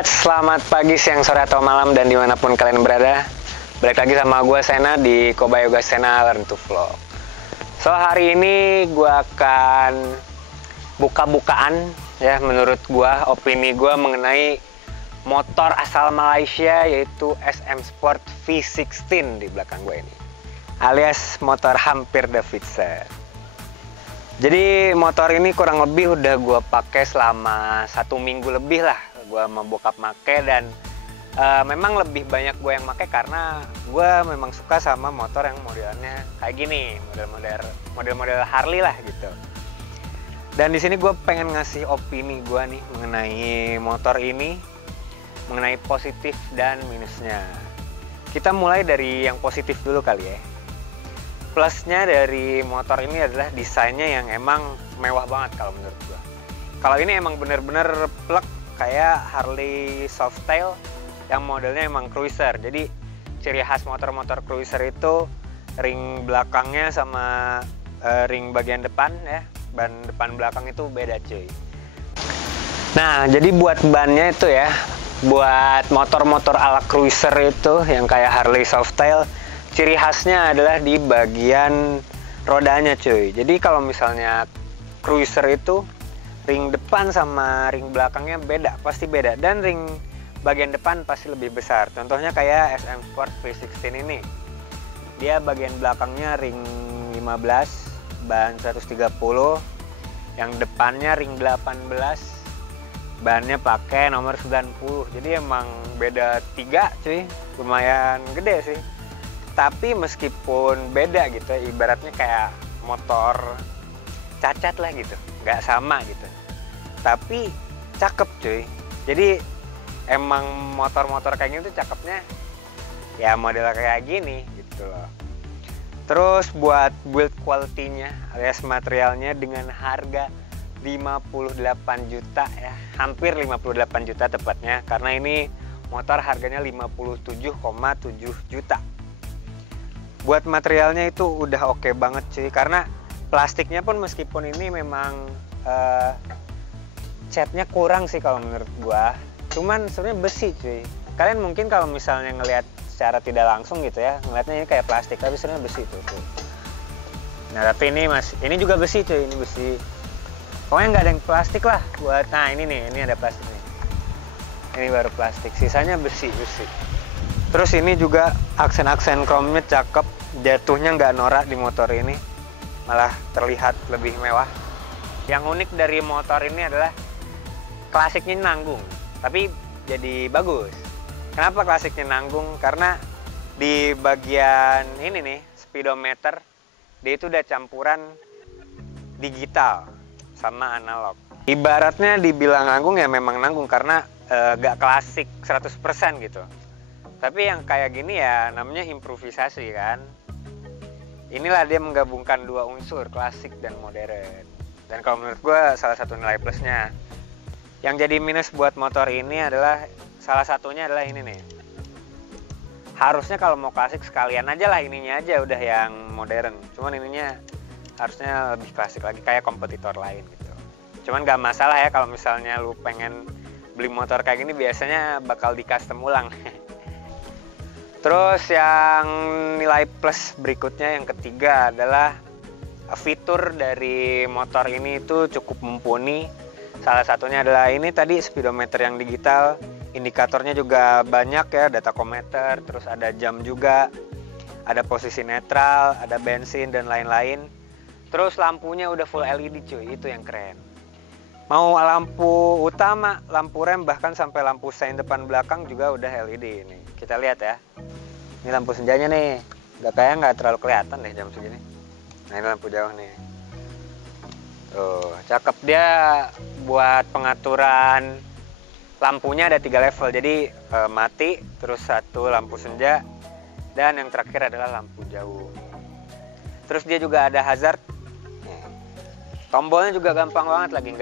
Sobat, selamat pagi, siang, sore, atau malam, dan dimanapun kalian berada. Balik lagi sama gue Sena di Kobayoga Sena Learn to Vlog. So, hari ini gue akan buka-bukaan ya, menurut gue, opini gue mengenai motor asal Malaysia, yaitu SM Sport V16 di belakang gue ini, alias motor hampir Davidson. Jadi motor ini kurang lebih udah gue pakai selama 1 minggu lebih lah. Gue sama bokap make, dan memang lebih banyak gue yang make karena gue memang suka sama motor yang modelnya kayak gini, model-model Harley lah gitu. Dan di sini gue pengen ngasih opini gue nih mengenai motor ini, mengenai positif dan minusnya. Kita mulai dari yang positif dulu kali ya. Plusnya dari motor ini adalah desainnya yang emang mewah banget kalau menurut gue. Kalau ini emang bener-bener plek kayak Harley Softail yang modelnya emang cruiser. Jadi ciri khas motor-motor cruiser itu ring belakangnya sama ring bagian depan ya, ban depan belakang itu beda cuy. Nah, jadi buat bannya itu ya, buat motor-motor ala cruiser itu yang kayak Harley Softail, ciri khasnya adalah di bagian rodanya cuy. Jadi kalau misalnya cruiser itu ring depan sama ring belakangnya beda, pasti beda. Dan ring bagian depan pasti lebih besar. Contohnya kayak SM Sport V16 ini. Dia bagian belakangnya ring 15, ban 130. Yang depannya ring 18, bannya pakai nomor 90. Jadi emang beda 3 cuy. Lumayan gede sih. Tapi meskipun beda gitu, ibaratnya kayak motor cacat lah gitu, nggak sama gitu, tapi cakep cuy. Jadi emang motor-motor kayak gini tuh cakepnya ya model kayak gini gitu loh. Terus buat build quality-nya alias materialnya dengan harga 58 juta ya, hampir 58 juta tepatnya, karena ini motor harganya 57,7 juta. Buat materialnya itu udah oke banget cuy, karena plastiknya pun meskipun ini memang catnya kurang sih kalau menurut gua, cuman sebenarnya besi cuy. Kalian mungkin kalau misalnya ngelihat secara tidak langsung gitu ya, ngelihatnya ini kayak plastik, tapi sebenarnya besi tuh. Nah tapi ini juga besi cuy, ini besi. Pokoknya nggak ada yang plastik lah buat. Nah ini nih, ini ada plastik nih. Ini baru plastik, sisanya besi. Terus ini juga aksen-aksen chrome-nya cakep, jatuhnya nggak norak di motor ini, malah terlihat lebih mewah. Yang unik dari motor ini adalah klasiknya nanggung, tapi jadi bagus. Kenapa klasiknya nanggung? Karena di bagian ini nih, speedometer, dia itu udah campuran digital sama analog. Ibaratnya dibilang nanggung ya memang nanggung, karena nggak klasik 100% gitu. Tapi yang kayak gini ya namanya improvisasi kan. Inilah dia menggabungkan dua unsur, klasik dan modern. Dan kalau menurut gue salah satu nilai plusnya. Yang jadi minus buat motor ini adalah, salah satunya adalah ini nih. Harusnya kalau mau klasik sekalian aja lah ininya aja udah yang modern. Cuman ininya harusnya lebih klasik lagi kayak kompetitor lain gitu. Cuman gak masalah ya kalau misalnya lu pengen beli motor kayak gini, biasanya bakal di custom ulang. Terus yang nilai plus berikutnya, yang ketiga adalah fitur dari motor ini itu cukup mumpuni. Salah satunya adalah ini tadi, speedometer yang digital, indikatornya juga banyak ya, datakometer, terus ada jam juga, ada posisi netral, ada bensin dan lain-lain. Terus lampunya udah full LED cuy, itu yang keren. Mau lampu utama, lampu rem, bahkan sampai lampu sein depan belakang juga udah LED ini. Kita lihat ya. Ini lampu senjanya nih, nggak terlalu kelihatan deh jam segini. Nah ini lampu jauh nih. Tuh, cakep. Dia buat pengaturan lampunya ada 3 level. Jadi mati, terus 1 lampu senja, dan yang terakhir adalah lampu jauh. Terus dia juga ada hazard. Tombolnya juga gampang banget lagi,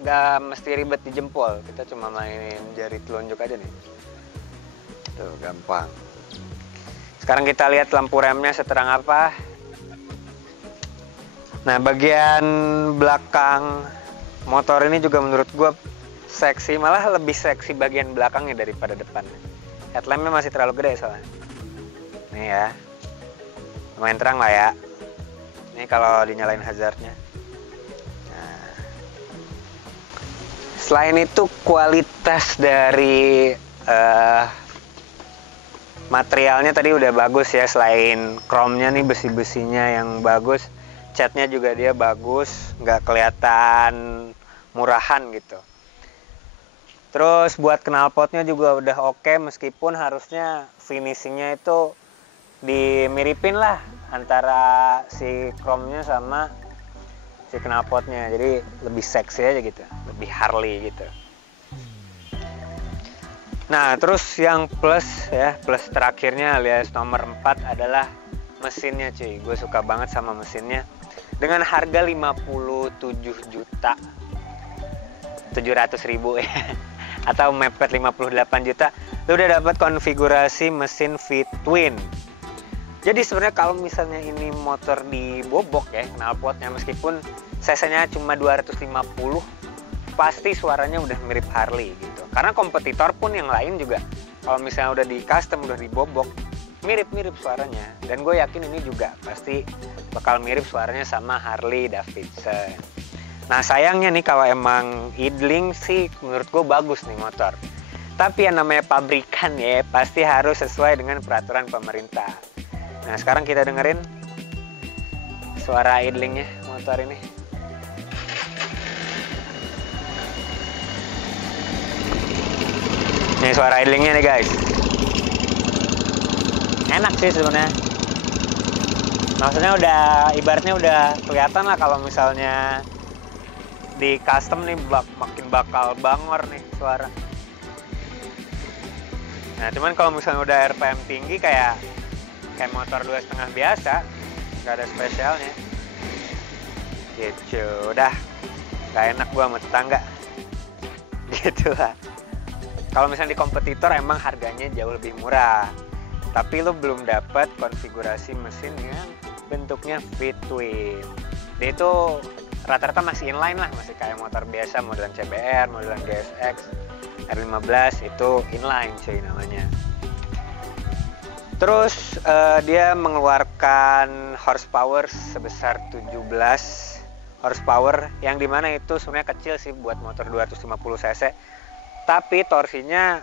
nggak mesti ribet di jempol. Kita cuma mainin jari telunjuk aja nih. Tuh, gampang. Sekarang kita lihat lampu remnya seterang apa. Nah, bagian belakang motor ini juga menurut gue seksi, malah lebih seksi bagian belakangnya daripada depan. Headlampnya masih terlalu gede soalnya. Nih ya, lumayan terang lah ya. Ini kalau dinyalain hazardnya. Nah, selain itu kualitas dari materialnya tadi udah bagus ya. Selain chrome-nya nih, besi-besinya yang bagus, catnya juga dia bagus, nggak kelihatan murahan gitu. Terus buat knalpotnya juga udah oke, meskipun harusnya finishingnya itu dimiripin lah antara si chrome-nya sama si knalpotnya, jadi lebih seksi aja gitu, lebih Harley gitu. Nah, terus yang plus ya, plus terakhirnya alias nomor 4 adalah mesinnya cuy. Gue suka banget sama mesinnya. Dengan harga 57.700.000 ya, atau mepet 58 juta, lu udah dapat konfigurasi mesin V-twin. Jadi sebenarnya kalau misalnya ini motor dibobok ya knalpotnya, meskipun cc-nya cuma 250, pasti suaranya udah mirip Harley gitu. Karena kompetitor pun yang lain juga kalau misalnya udah di custom, udah dibobok, mirip-mirip suaranya. Dan gue yakin ini juga pasti bakal mirip suaranya sama Harley Davidson. Nah sayangnya nih, kalau emang idling sih menurut gue bagus nih motor. Tapi yang namanya pabrikan ya, pasti harus sesuai dengan peraturan pemerintah. Nah sekarang kita dengerin suara idlingnya motor ini. Ini suara idlingnya nih guys. Enak sih sebenarnya. Maksudnya udah, ibaratnya udah kelihatan lah kalau misalnya di custom nih makin bakal bangor nih suara. Nah cuman kalau misalnya udah RPM tinggi kayak motor 2,5 biasa, nggak ada spesialnya gitu. Udah nggak enak gua sama tetangga gitu lah. Kalau misalnya di kompetitor emang harganya jauh lebih murah, tapi lo belum dapat konfigurasi mesin yang bentuknya V-twin. Dia itu rata-rata masih inline lah, masih kayak motor biasa, modelan CBR, modelan GSX, R15 itu inline cuy namanya. Terus dia mengeluarkan horsepower sebesar 17 horsepower, yang dimana itu sebenarnya kecil sih buat motor 250 cc. Tapi torsinya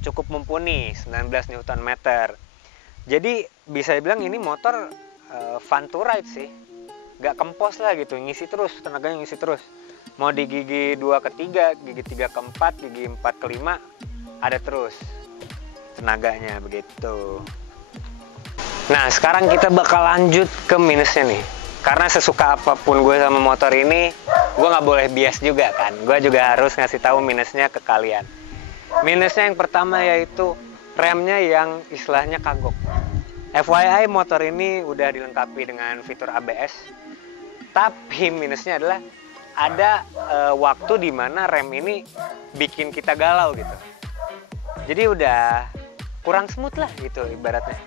cukup mumpuni, 19 Nm. Jadi bisa dibilang ini motor fun to ride sih. Gak kempos lah gitu, ngisi terus, tenaganya ngisi terus. Mau di gigi 2 ke 3, gigi 3 ke 4, gigi 4 ke 5, ada terus tenaganya begitu. Nah sekarang kita bakal lanjut ke minusnya nih. Karena sesuka apapun gue sama motor ini, gue nggak boleh bias juga kan. Gue juga harus ngasih tahu minusnya ke kalian. Minusnya yang pertama yaitu remnya yang istilahnya kagok. FYI motor ini udah dilengkapi dengan fitur ABS. Tapi minusnya adalah ada waktu dimana rem ini bikin kita galau gitu. Jadi udah kurang smooth lah gitu ibaratnya.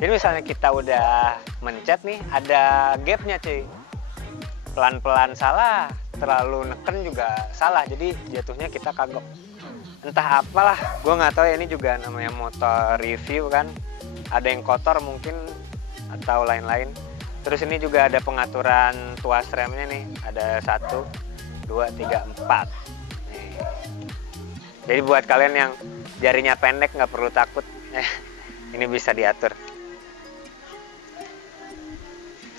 Jadi misalnya kita udah mencet nih, ada gapnya cuy. Pelan-pelan salah, terlalu neken juga salah. Jadi jatuhnya kita kagok. Entah apalah, gue nggak tahu ya, ini juga namanya motor review kan. Ada yang kotor mungkin atau lain-lain. Terus ini juga ada pengaturan tuas remnya nih. Ada 1, 2, 3, 4. Nih. Jadi buat kalian yang jarinya pendek nggak perlu takut. Ini bisa diatur.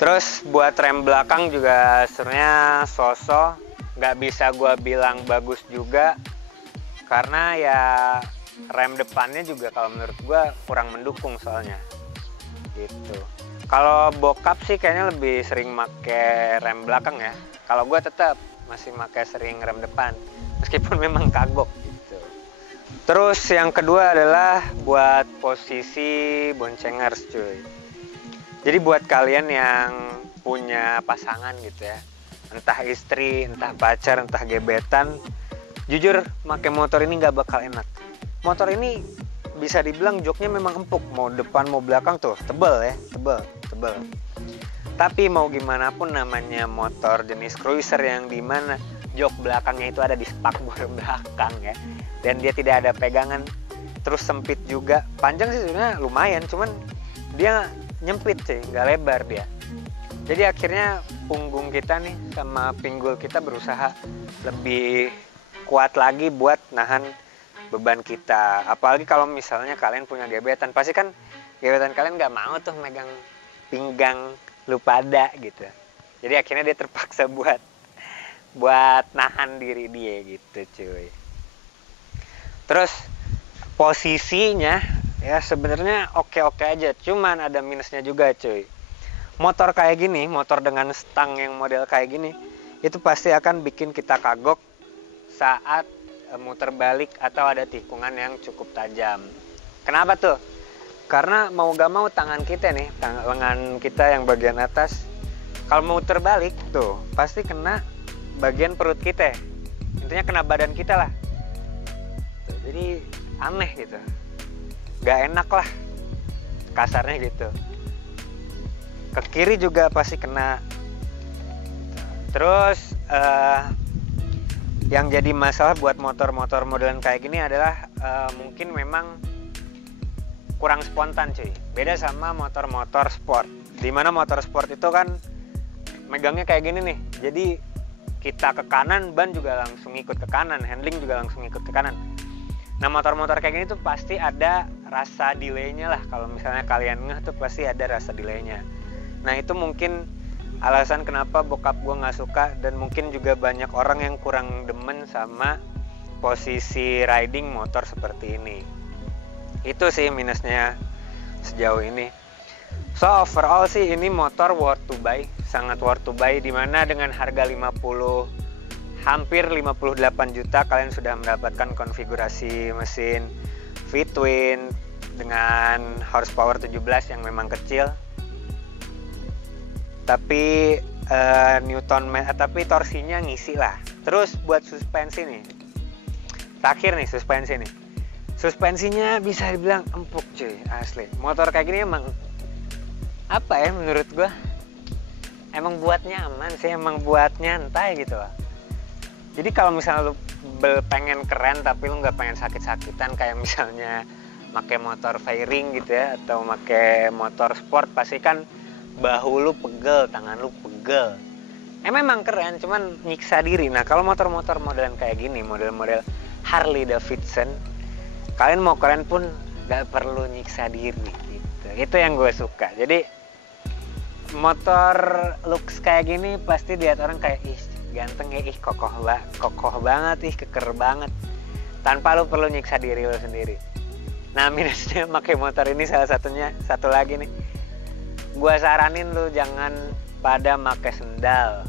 Terus buat rem belakang juga sebenarnya so-so, nggak bisa gue bilang bagus juga, karena ya rem depannya juga kalau menurut gue kurang mendukung soalnya gitu. Kalau bokap sih kayaknya lebih sering make rem belakang ya. Kalau gue tetap masih make sering rem depan, meskipun memang kagok gitu. Terus yang kedua adalah buat posisi boncengers cuy. Jadi buat kalian yang punya pasangan gitu ya, entah istri, entah pacar, entah gebetan, jujur pakai motor ini nggak bakal enak. Motor ini bisa dibilang joknya memang empuk, mau depan mau belakang tuh tebel ya, tebel. Tapi mau gimana pun namanya motor jenis cruiser yang dimana jok belakangnya itu ada di spakbor belakang ya, dan dia tidak ada pegangan, terus sempit juga. Panjang sih sebenarnya lumayan, cuman dia nyempit sih, nggak lebar dia. Jadi akhirnya punggung kita nih sama pinggul kita berusaha lebih kuat lagi buat nahan beban kita. Apalagi kalau misalnya kalian punya gebetan, pasti kan gebetan kalian nggak mau tuh megang pinggang lu pada gitu. Jadi akhirnya dia terpaksa buat nahan diri dia gitu cuy. Terus posisinya ya sebenarnya oke-oke aja, cuman ada minusnya juga cuy. Motor kayak gini, motor dengan stang yang model kayak gini, itu pasti akan bikin kita kagok saat muter balik atau ada tikungan yang cukup tajam. Kenapa tuh? Karena mau gak mau tangan kita nih, lengan kita yang bagian atas, kalau mau muter balik tuh pasti kena bagian perut kita. Intinya kena badan kita lah. Jadi aneh gitu, gak enak lah kasarnya gitu. Ke kiri juga pasti kena. Terus yang jadi masalah buat motor-motor modelan kayak gini adalah mungkin memang kurang spontan cuy. Beda sama motor-motor sport, dimana motor sport itu kan megangnya kayak gini nih. Jadi kita ke kanan, ban juga langsung ikut ke kanan, handling juga langsung ikut ke kanan. Nah motor-motor kayak gini tuh pasti ada rasa delaynya lah. Kalau misalnya kalian ngeh tuh pasti ada rasa delaynya. Nah itu mungkin alasan kenapa bokap gue gak suka, dan mungkin juga banyak orang yang kurang demen sama posisi riding motor seperti ini. Itu sih minusnya sejauh ini. So overall sih ini motor worth to buy, sangat worth to buy, dimana dengan harga hampir 58 juta kalian sudah mendapatkan konfigurasi mesin V-twin dengan horsepower 17 yang memang kecil, tapi tapi torsinya ngisi lah. Terus buat suspensi nih, terakhir nih suspensi nih, suspensinya bisa dibilang empuk cuy, asli. Motor kayak gini emang apa ya, menurut gua emang buat nyaman sih, emang buat nyantai gitu loh. Jadi kalau misalnya lu pengen keren tapi lu nggak pengen sakit-sakitan, kayak misalnya pakai motor fairing gitu ya, atau pakai motor sport, pasti kan bahu lu pegel, tangan lu pegel. Memang keren, cuman nyiksa diri. Nah kalau motor-motor modelan kayak gini, model-model Harley Davidson, kalian mau keren pun nggak perlu nyiksa diri gitu. Itu yang gue suka. Jadi motor looks kayak gini pasti lihat orang kayak ih ganteng ya, ih kokoh banget, ih keker banget, tanpa lu perlu nyiksa diri lu sendiri. Nah minusnya pakai motor ini salah satunya, satu lagi nih, gua saranin lu jangan pada pakai sendal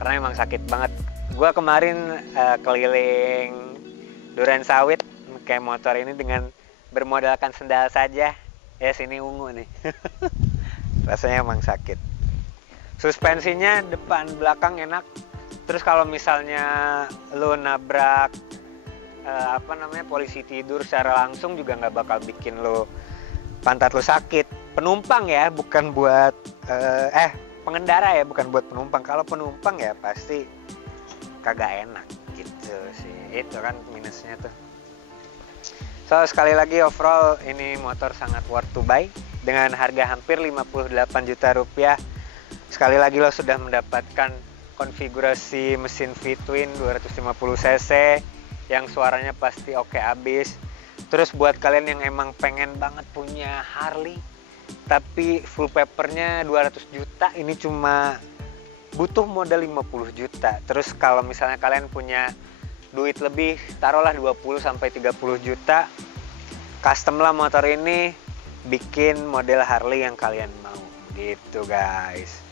karena emang sakit banget. Gua kemarin keliling Duren Sawit pakai motor ini dengan bermodalkan sendal saja, ya sini ungu nih. Rasanya emang sakit. Suspensinya depan belakang enak. Terus kalau misalnya lu nabrak polisi tidur secara langsung juga nggak bakal bikin lu pantat lu sakit. Penumpang ya, bukan buat pengendara ya, bukan buat penumpang. Kalau penumpang ya pasti kagak enak gitu sih. Itu kan minusnya tuh. So sekali lagi overall ini motor sangat worth to buy. Dengan harga hampir 58 juta rupiah, sekali lagi lo sudah mendapatkan konfigurasi mesin V-twin 250 cc yang suaranya pasti oke abis. Terus buat kalian yang emang pengen banget punya Harley tapi full papernya 200 juta, ini cuma butuh modal 50 juta. Terus kalau misalnya kalian punya duit lebih, taruhlah 20-30 juta, custom lah motor ini, bikin model Harley yang kalian mau gitu guys.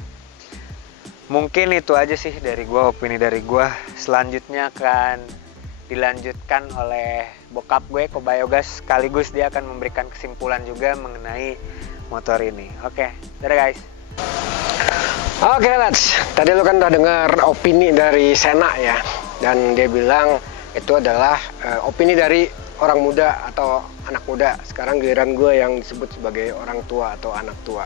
Mungkin itu aja sih dari gua, opini dari gua. Selanjutnya akan dilanjutkan oleh bokap gue, Kobayogas, sekaligus dia akan memberikan kesimpulan juga mengenai motor ini. Oke, dadah guys. Oke lads, tadi lu kan udah dengar opini dari Sena ya, dan dia bilang itu adalah opini dari orang muda atau anak muda. Sekarang giliran gue yang disebut sebagai orang tua atau anak tua.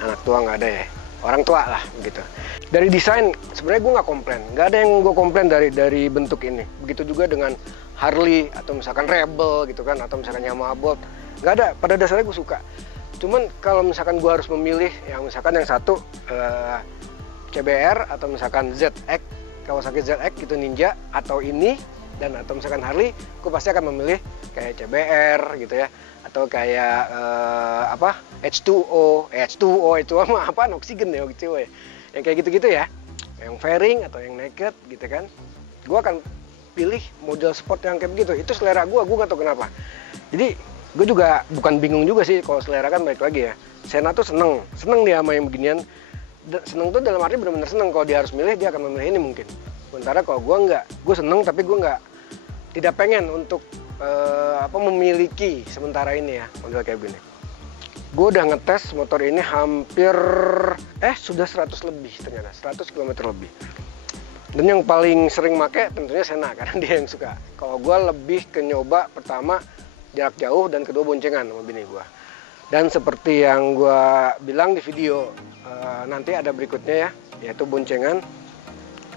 Anak tua nggak ada ya. orang tua lah gitu. Dari desain sebenarnya gue nggak komplain, nggak ada yang gue komplain dari bentuk ini. Begitu juga dengan Harley atau misalkan Rebel gitu kan, atau misalkan Yamaha Bolt, nggak ada. Pada dasarnya gue suka. Cuman kalau misalkan gue harus memilih, yang misalkan yang satu CBR atau misalkan ZX, Kawasaki ZX gitu Ninja, atau ini dan atau misalkan Harley, gue pasti akan memilih kayak CBR gitu ya, atau kayak H2O itu mah apa, oksigen ya gitu ya, yang kayak gitu-gitu ya, yang fairing atau yang naked gitu kan. Gue akan pilih model sport yang kayak begitu. Itu selera gue nggak tahu kenapa. Jadi gue juga bukan bingung juga sih kalau selera, kan balik lagi ya. Sena tuh seneng dia sama yang beginian. Seneng tuh dalam arti benar-benar seneng. Kalau dia harus milih, dia akan memilih ini mungkin. Sementara kalau gue nggak, gue seneng tapi gue tidak pengen untuk memiliki sementara ini ya model kayak begini. Gue udah ngetes motor ini hampir sudah 100 lebih ternyata, 100 km lebih. Dan yang paling sering make tentunya Sena karena dia yang suka. Kalau gue lebih ke nyoba pertama jarak jauh dan kedua boncengan sama bini gue. Dan seperti yang gue bilang di video nanti ada berikutnya ya, yaitu boncengan.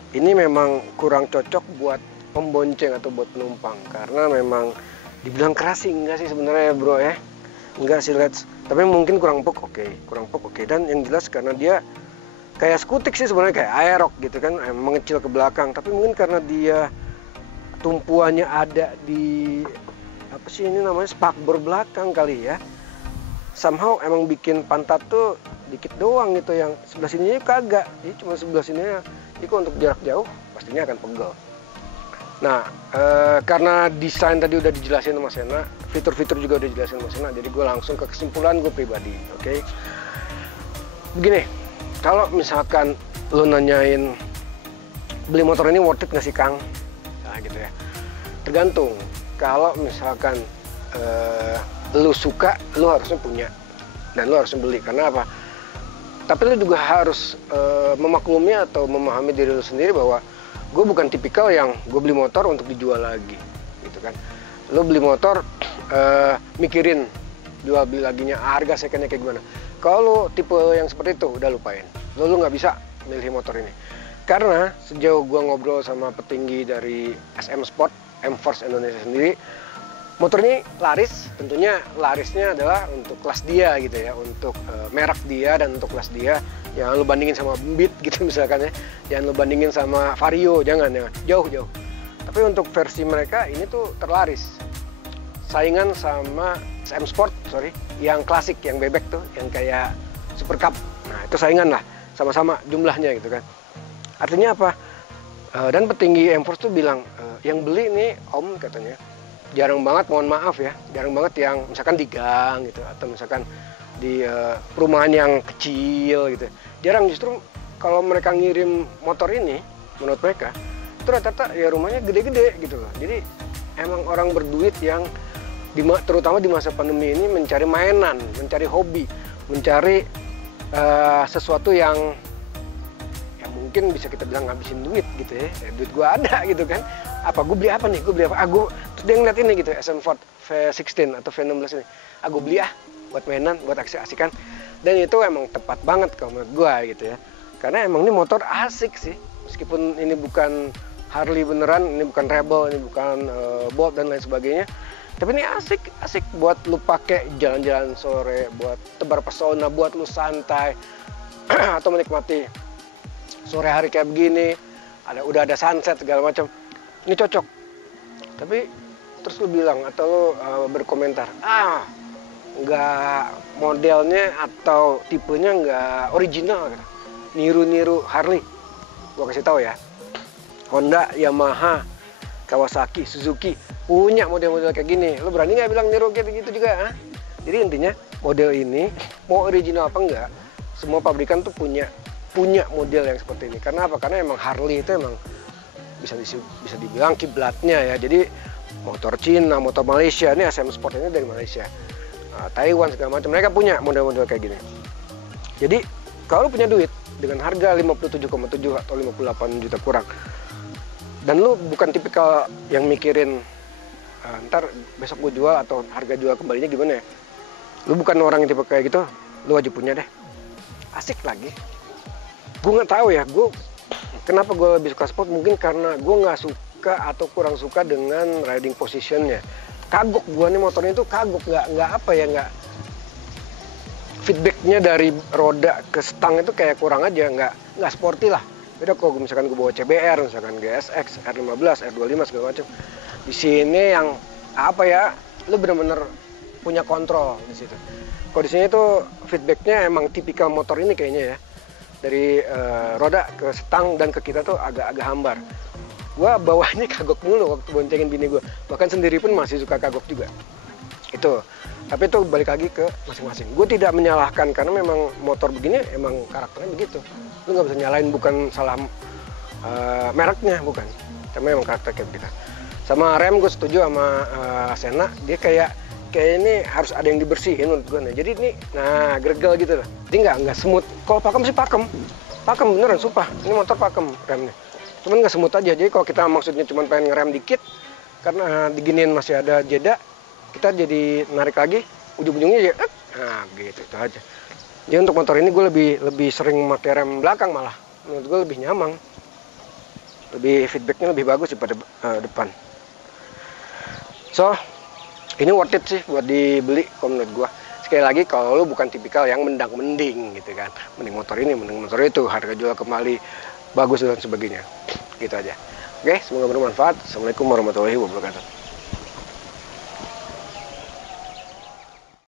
Ini memang kurang cocok buat pembonceng atau buat penumpang karena memang dibilang keras sih enggak sih sebenarnya bro ya, enggak sih let's, tapi mungkin kurang empuk oke. Dan yang jelas karena dia kayak skutik sih sebenarnya, kayak aerok gitu kan, mengecil ke belakang, tapi mungkin karena dia tumpuannya ada di apa sih ini namanya, spakbor belakang kali ya, somehow emang bikin pantat tuh dikit doang gitu, yang sebelah sininya kagak, jadi cuma sebelah sininya. Jadi untuk jarak jauh pastinya akan pegel. Nah, karena desain tadi udah dijelasin sama Sena, fitur-fitur juga udah dijelasin sama Sena, jadi gue langsung ke kesimpulan gue pribadi, oke? Begini, kalau misalkan lo nanyain beli motor ini worth it nggak sih Kang? Nah gitu ya, tergantung. Kalau misalkan lo suka, lo harusnya punya dan lo harusnya beli. Karena apa? Tapi lo juga harus memaklumi atau memahami diri lo sendiri bahwa gue bukan tipikal yang gue beli motor untuk dijual lagi gitu kan. Lo beli motor mikirin jual beli laginya, harga secondnya kayak gimana. Kalau lo tipe yang seperti itu udah lupain, lo nggak bisa milih motor ini. Karena sejauh gue ngobrol sama petinggi dari SM Sport, M-Force Indonesia sendiri, motor ini laris, tentunya larisnya adalah untuk kelas dia gitu ya, untuk merek dia dan untuk kelas dia. Jangan lo bandingin sama Beat gitu misalkan ya, jangan lo bandingin sama Vario, jangan jauh. Tapi untuk versi mereka ini tuh terlaris, saingan sama SM Sport yang klasik, yang bebek tuh, yang kayak Super Cup. Nah itu saingan lah, sama-sama jumlahnya gitu kan. Artinya apa? Dan petinggi M-Force tuh bilang, yang beli nih om katanya, jarang banget, mohon maaf ya, jarang banget yang misalkan di gang gitu, atau misalkan di perumahan yang kecil gitu. Jarang, justru kalau mereka ngirim motor ini, menurut mereka, itu rata-rata ya rumahnya gede-gede gitu loh. Jadi emang orang berduit yang terutama di masa pandemi ini mencari mainan, mencari hobi, mencari sesuatu yang mungkin bisa kita bilang ngabisin duit gitu ya. Duit gua ada gitu kan. Apa gue beli apa nih? Terus dia ngeliat ini gitu, SM Ford V16 atau V16 ini. Gue beli buat mainan, buat asik-asikan. Dan itu emang tepat banget kalau menurut gue gitu ya. Karena emang ini motor asik sih. Meskipun ini bukan Harley beneran, ini bukan Rebel, ini bukan Bolt dan lain sebagainya. Tapi ini asik buat lu pakai jalan-jalan sore, buat tebar pesona, buat lu santai atau menikmati sore hari kayak begini. Udah ada sunset segala macam. Ini cocok. Tapi terus lu bilang atau lu berkomentar, nggak, modelnya atau tipenya nggak original, niru Harley. Gua kasih tahu ya, Honda, Yamaha, Kawasaki, Suzuki punya model-model kayak gini. Lu berani nggak bilang niru kayak gitu juga? Jadi intinya model ini mau original apa enggak, semua pabrikan tuh punya model yang seperti ini. Karena apa? Karena emang Harley itu emang bisa dibilang kiblatnya ya. Jadi motor Cina, motor Malaysia, ini SM Sport ini dari Malaysia, Taiwan segala macam, mereka punya model-model kayak gini. Jadi kalau lu punya duit dengan harga 57,7 atau 58 juta kurang, dan lu bukan tipikal yang mikirin ntar besok gue jual atau harga jual kembalinya gimana ya, lu bukan orang yang tipe kayak gitu, lu wajib punya deh. Asik lagi, gue nggak tahu ya, kenapa gue lebih suka sport, mungkin karena gue nggak suka atau kurang suka dengan riding positionnya. Kagok gue nih motornya itu kagok, nggak apa ya, nggak feedbacknya dari roda ke stang itu kayak kurang aja, nggak sporty lah. Beda kalau misalkan gue bawa CBR, misalkan GSX, R15, R25 segala macam. Di sini yang apa ya, lu bener-bener punya kontrol di situ. Kalau di sini tuh feedbacknya emang tipikal motor ini kayaknya ya. Dari roda ke stang dan ke kita tuh agak-agak hambar. Gue bawahnya kagok mulu waktu boncengin bini gue. Bahkan sendiri pun masih suka kagok juga. Itu. Tapi itu balik lagi ke masing-masing. Gue tidak menyalahkan karena memang motor begini emang karakternya begitu. Lu nggak bisa nyalain, bukan salah mereknya, bukan. Tapi memang karakter kayak begitu. Sama rem gue setuju sama Sena. Dia kayak ini harus ada yang dibersihin menurut gue. Nah, jadi ini, nah gergel gitu loh. Jadi nggak smooth. Kalau pakem sih pakem beneran, sumpah. Ini motor pakem remnya. Cuman nggak smooth aja. Jadi kalau kita maksudnya cuma pengen ngerem dikit, karena diginiin masih ada jeda, kita jadi narik lagi, ujung-ujungnya ya, nah gitu itu aja. Jadi untuk motor ini gue lebih sering pakai rem belakang malah. Menurut gue lebih nyaman, lebih feedbacknya lebih bagus daripada depan. So, ini worth it sih buat dibeli kalau menurut gua. Sekali lagi kalau lu bukan tipikal yang mendang-mending gitu kan. Mending motor ini, mending motor itu, harga jual kembali bagus dan sebagainya. Gitu aja. Oke, semoga bermanfaat. Assalamualaikum warahmatullahi wabarakatuh.